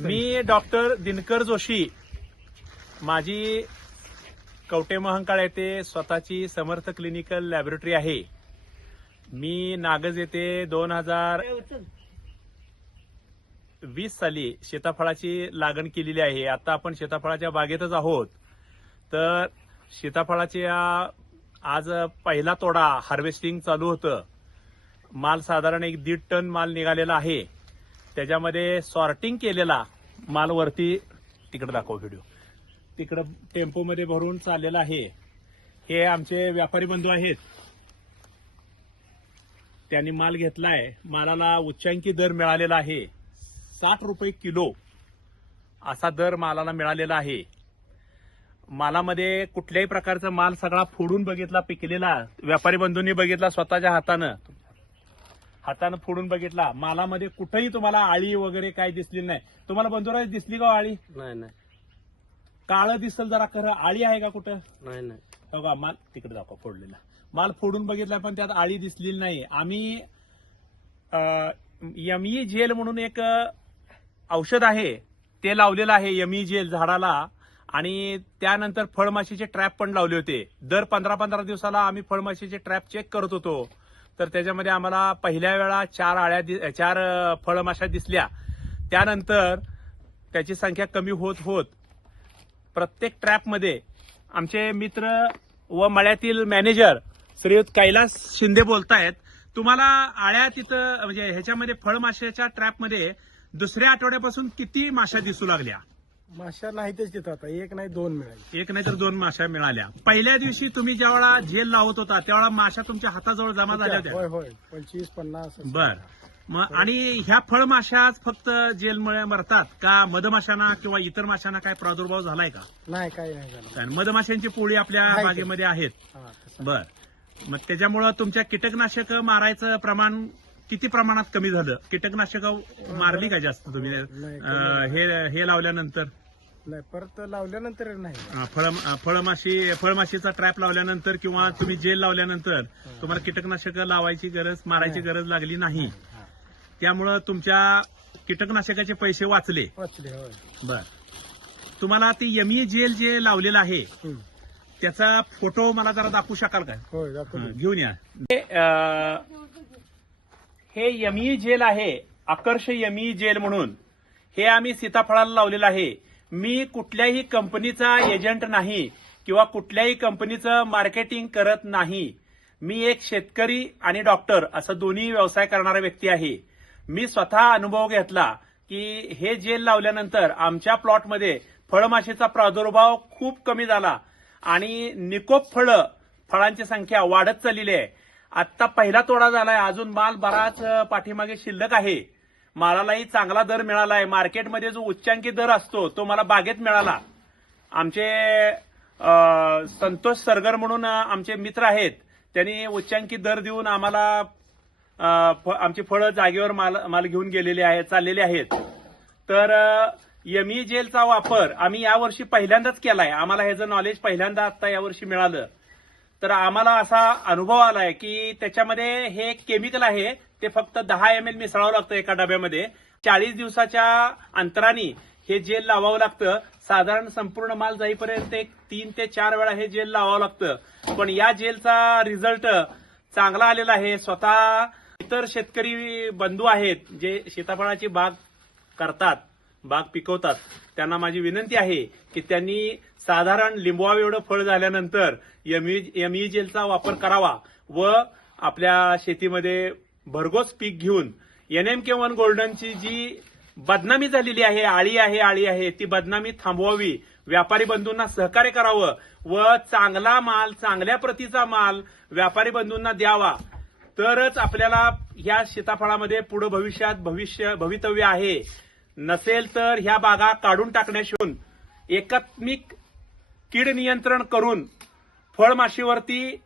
मी doctor Dinkar Joshi. माझी कवटे महंकाळ येथे स्वतःची समर्थ क्लिनिकल लॅबोरेटरी आहे. मी नागज येथे दोन हजार वीस साली सीताफळाची लागण केलेली आहे. आता आपण सीताफळाच्या बागेतच आहोत. तर सीताफळाचे आ- आज पहिला तोडा हार्वेस्टिंग चालू होतं. माल साधारण एक दीड टन माल निघालेला आहे. त्याच्यामध्ये सॉर्टिंग केलेला माल वरती तिकडे दाखव व्हिडिओ तिकडं टेम्पोमध्ये भरून चाललेला आहे. हे आमचे व्यापारी बंधू आहेत. त्यांनी माल घेतलाय. मालाला उच्चांकी दर मिळालेला आहे. साठ रुपये किलो असा दर मालाला मिळालेला आहे. मालामध्ये कुठल्याही प्रकारचा माल सगळा फोडून बघितला पिकलेला. व्यापारी बंधूंनी बघितला स्वतःच्या हातानं. हातानं फोडून बघितला. मालामध्ये कुठेही तुम्हाला आळी वगैरे काही दिसली नाही. तुम्हाला बंधुराज दिसली का हो आळी? नाही नाही. काळं दिसल जरा खरं. आळी आहे का कुठं? नाही नाही. हो का? माल तिकडे दाखवा फोडलेला. माल फोडून बघितला पण त्यात आळी दिसलेली नाही. आम्ही यमी जेल म्हणून एक औषध आहे. ते लावलेलं आहे यमी जेल झाडाला. आणि त्यानंतर फळमाशीचे ट्रॅप पण लावले होते. दर पंधरा पंधरा दिवसाला आम्ही फळमाशीचे ट्रॅप चेक करत होतो. तर त्याच्यामध्ये आम्हाला पहिल्या वेळा चार आळ्या दि- चार फळमाशा दिसल्या. त्यानंतर त्याची संख्या कमी होत होत प्रत्येक ट्रॅपमध्ये आमचे मित्र व मळ्यातील मॅनेजर श्रीयुत कैलास शिंदे बोलतायत तुम्हाला आळ्या तिथं म्हणजे ह्याच्यामध्ये फळमाशाच्या ट्रॅपमध्ये दुसऱ्या आठवड्यापासून किती माशा दिसू लागल्या? माशा नाहीतच तिथं आता. एक नाही दोन मिळाली. एक नाही तर दोन माशा मिळाल्या. पहिल्या दिवशी तुम्ही ज्यावेळा जेल लावत होता त्यावेळा माशा तुमच्या हाताजवळ जमा झाल्या होय होत्या. होय पंचवीस पन्नास असं. बर. मग आणि ह्या फळमाशाच फक्त जेलमुळे मरतात का मधमाशांना किंवा इतर माशांना काय प्रादुर्भाव झालाय का? नाही काही नाही झालं. कारण मधमाशांची पोळी आपल्या आहे. बागेमध्ये आहेत. हा तसं. बर. मग त्याच्यामुळं तुमच्या कीटकनाशक मारायचं प्रमाण किती प्रमाणात कमी झालं? कीटकनाशक मारली का जास्त तुम्ही? नाही, अं, हे हे लावल्यानंतर? नाही परत लावल्यानंतर नाही. अं, फळ अं, फळमाशी फळमाशीचा ट्रॅप लावल्यानंतर किंवा तुम्ही जेल लावल्यानंतर तुम्हाला कीटकनाशक लावायची गरज मारायची गरज लागली नाही. हा. त्यामुळं तुमच्या कीटकनाशकाचे पैसे वाचले. वाचले होय. बर. तुम्हाला ते यमी जेल जे लावलेलं आहे हम्म. त्याचा फोटो मला जरा दाखवू शकाल का? होय दाखवले. हं, घेऊन या. हे, हे यमी जेल आहे आकर्ष यमी जेल म्हणून. हे आम्ही सीताफळाला लावलेलं आहे. मी कुठल्याही कंपनीचा एजंट नाही किंवा कुठल्याही कंपनीचं मार्केटिंग करत नाही. मी एक शेतकरी आणि डॉक्टर असं दोन्ही व्यवसाय करणारा व्यक्ती आहे. मी स्वतः अनुभव घेतला की हे जेल लावल्यानंतर आमच्या प्लॉटमध्ये फळमाशीचा प्रादुर्भाव खूप कमी झाला आणि निकोप फळं फळांची संख्या वाढत चाललेली आहे. आत्ता पहिला तोडा झालाय. अजून माल बराच पाठीमागे शिल्लक आहे. मालालाही चांगला दर मिळालाय. मार्केटमध्ये जो उच्चांकी दर असतो तो मला बागेत मिळाला. आमचे संतोष सरगर म्हणून आमचे मित्र आहेत. त्यांनी उच्चांकी दर देऊन आम्हाला फ- आमची फळं जागेवर माल माल घेऊन गेलेले आहेत चाललेले आहेत. तर यमी जेलचा वापर आम्ही यावर्षी पहिल्यांदाच केलाय. आम्हाला ह्याचं नॉलेज पहिल्यांदा आता यावर्षी मिळालं. तर आम्हाला असा अनुभव आलाय की त्याच्यामध्ये हे केमिकल आहे ते फक्त दहा एम एल मिसळावं लागतं एका डब्यामध्ये. चाळीस दिवसाच्या अंतराने हे जेल लावावं लागतं. साधारण संपूर्ण माल जाईपर्यंत एक तीन ते चार वेळा हे जेल लावावं लागतं. पण या जेलचा रिझल्ट चांगला आलेला आहे. स्वतः इतर शेतकरी बंधू आहेत जे सीताफळाची बाग करतात. बाग पिकवतात. त्यांना माझी विनंती आहे की त्यांनी साधारण लिंबवा एवढं फळ झाल्यानंतर एमई जेलचा वापर करावा व आपल्या शेतीमध्ये भरघोस पीक घेऊन एन एम के वन गोल्डनची जी बदनामी झालेली आहे आळी आहे आळी आहे ती बदनामी थांबवावी. व्यापारी बंधूंना सहकार्य करावं व चांगला माल चांगल्या प्रतीचा माल व्यापारी बंधूंना द्यावा. तरच आपल्याला या सीताफळामध्ये पुढे भविष्यात भविष्य भवितव्य आहे. नसेल तर ह्या बागा काढून टाकण्याशिवाय एकात्मिक कीड नियंत्रण करून फळमाशीवरती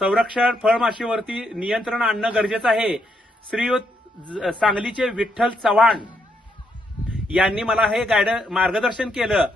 संरक्षण फळमाशीवरती नियंत्रण आणणं गरजेचं आहे. श्रीयुत सांगलीचे विठ्ठल चव्हाण यांनी मला हे गायड मार्गदर्शन केलं.